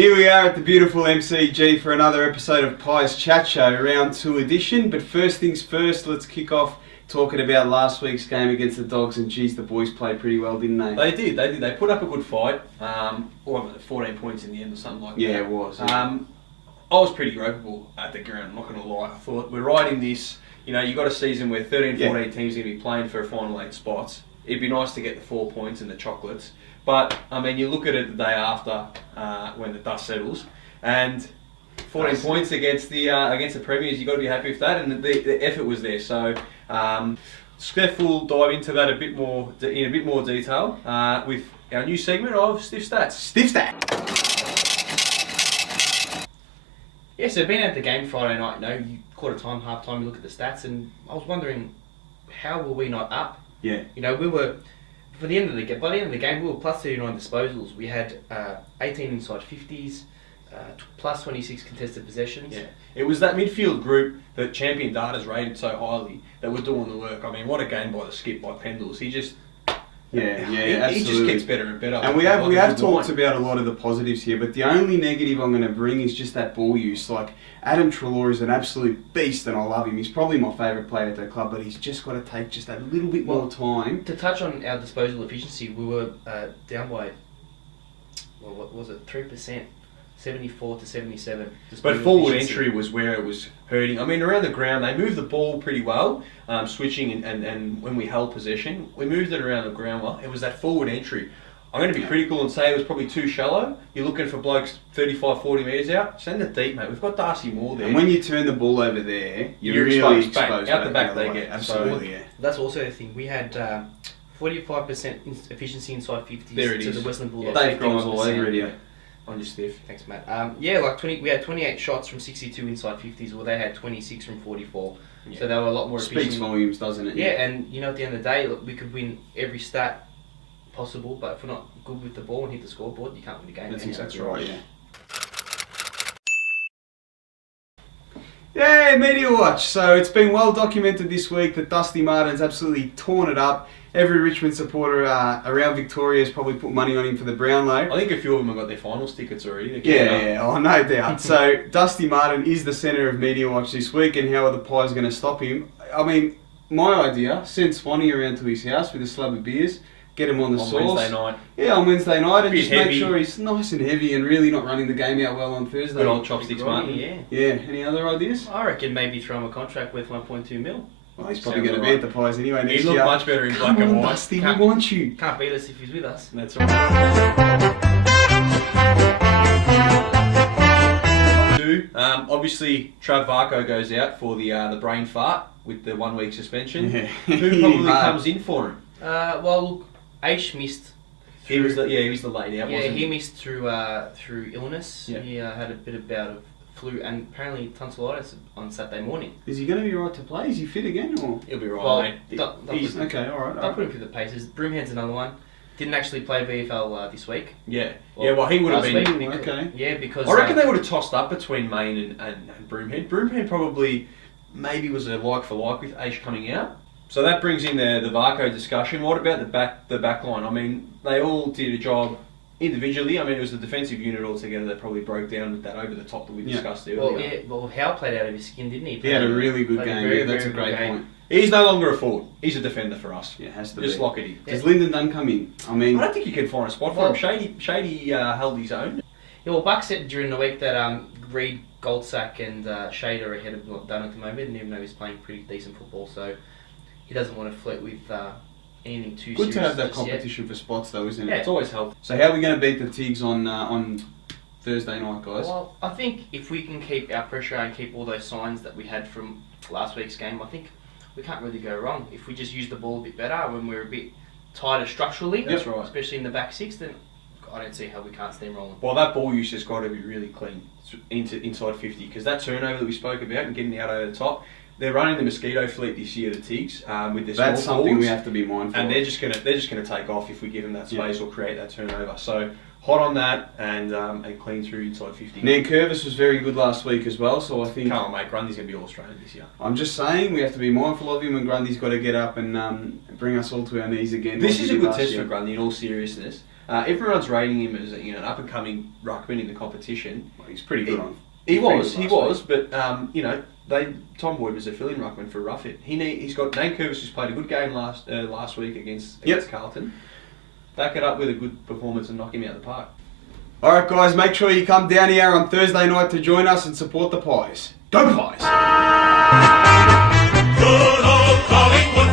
Here we are at the beautiful MCG for another episode of Pies Chat Show, round 2 edition. But first things first, let's kick off talking about last week's game against the Dogs. And geez, the boys played pretty well, didn't they? They did. They put up a good fight. Or 14 points in the end or something like that. Yeah, it was. Yeah. I was pretty ropeable at the ground, I'm not going to lie. I thought, we're right in this. You know, you've got a season where 13, 14 teams are going to be playing for a final 8 spots. It'd be nice to get the 4 points and the chocolates. But, I mean, you look at it the day after when the dust settles, and 14 points against the Premiers, you've got to be happy with that, and the effort was there. So, Steph will dive into that in a bit more detail with our new segment of Stiff Stats. Stiff Stat! Yeah, so being at the game Friday night, you quarter time, half time, you look at the stats, and I was wondering, how were we not up? Yeah. You know, we were, by the end of the game, we were plus 39 disposals. We had 18 inside 50s, plus 26 contested possessions. Yeah. It was that midfield group that Champion Data's rated so highly that were doing the work. I mean, what a game by the skip, by Pendles. He just... absolutely. He just gets better and better. And we have talked about a lot of the positives here, but the only negative I'm going to bring is just that ball use. Like, Adam Treloar is an absolute beast, and I love him. He's probably my favourite player at the club, but he's just got to take just a little bit more time. To touch on our disposal efficiency, we were down by, well, what was it, 3%, 74 to 77. But forward entry was where it was hurting. I mean, around the ground, they moved the ball pretty well, switching and when we held possession, we moved it around the ground well. It was that forward entry. I'm going to be critical and say it was probably too shallow. You're looking for blokes 35, 40 metres out. Send it deep, mate. We've got Darcy Moore there. And when you turn the ball over there, you're really exposed. Out the back they get. Absolutely, yeah. That's also the thing. We had 45% efficiency inside 50s there it to is. the Western Bulldogs. Dave Grimes all over it, yeah. On your stiff. Thanks, Matt. We had 28 shots from 62 inside 50s, well, they had 26 from 44. Yeah. So they were a lot more efficient. Speaks volumes, doesn't it? Yeah, and you know, at the end of the day, look, we could win every stat possible, but if we're not good with the ball and hit the scoreboard, you can't win the game. That's exactly right, yeah. Yeah, Media Watch. So it's been well documented this week that Dusty Martin's absolutely torn it up. Every Richmond supporter around Victoria has probably put money on him for the Brownlow. I think a few of them have got their finals tickets already. No doubt. So Dusty Martin is the centre of Media Watch this week, and how are the Pies going to stop him? I mean, my idea, send Swanee around to his house with a slab of beers, get him on the sauce. Wednesday night. Yeah, on Wednesday night, and just heavy. make sure he's nice and heavy and really not running the game out well on Thursday. Good old chopsticks, Martin. Yeah, any other ideas? I reckon maybe throw him a contract worth 1.2 mil. Well, he's probably going to be at the Pies anyway next year. He looked much better in black and white. Dusty, we want you. Can't beat us if he's with us. That's right. Obviously, Trav Varco goes out for the brain fart with the 1 week suspension. Yeah. Who probably comes in for him? Well, Aish missed. He was the late out. Yeah, he missed through illness. Yeah. He had a bit of bout of flu and apparently tonsillitis on Saturday morning. Is he going to be right to play? Is he fit again, or he'll be right? Well, mate. Okay, all right. I'll put him through the paces. Broomhead's another one. Didn't actually play VFL this week. Yeah. Well, he would have been. Okay. Yeah, because I reckon they would have tossed up between Main and Broomhead. Broomhead probably maybe was a like for like with Aish coming out. So that brings in the Varco discussion. What about the back line? I mean, they all did a job individually. I mean, it was the defensive unit altogether that probably broke down with that over the top that we discussed earlier. Well, Howe played out of his skin, didn't he? He had a really good game. That's a great point. He's no longer a forward. He's a defender for us. Yeah, has to just be. Lockety. Does Lyndon Dunn come in? I mean, I don't think you can find a spot for him. Shady held his own. Yeah, well, Buck said during the week that Reid, Goldsack and Shade are ahead of Dunn at the moment, and even though he's playing pretty decent football, so he doesn't want to flirt with anything too serious. Good to have that competition for spots, though, isn't it? Yeah, it's always helpful. So how are we going to beat the Tigs on Thursday night, guys? Well, I think if we can keep our pressure and keep all those signs that we had from last week's game, I think we can't really go wrong. If we just use the ball a bit better when we're a bit tighter structurally, that's right, especially in the back six, then I don't see how we can't steamroll them. Well, that ball use has got to be really clean inside 50, because that turnover that we spoke about and getting out over the top, they're running the mosquito fleet this year, the Tigs, with their small something forwards, we have to be mindful and of. they're just gonna take off if we give them that space or create that turnover. So hot on that and clean through inside 50. Nankervis was very good last week as well, so I think... Come on, mate. Grundy's going to be All-Australian this year. I'm just saying, we have to be mindful of him, and Grundy's got to get up and bring us all to our knees again. This like is he a did good last test year. for Grundy, in all seriousness. Everyone's rating him as an up-and-coming ruckman in the competition. Well, he's pretty good on. He Pretty was, good last week. but Tom Boyd was a fill-in ruckman for Ruffit. He's got Nankervis, who's played a good game last week against Carlton. Back it up with a good performance and knock him out of the park. Alright guys, make sure you come down here on Thursday night to join us and support the Pies. Go Pies! Good old Collingwood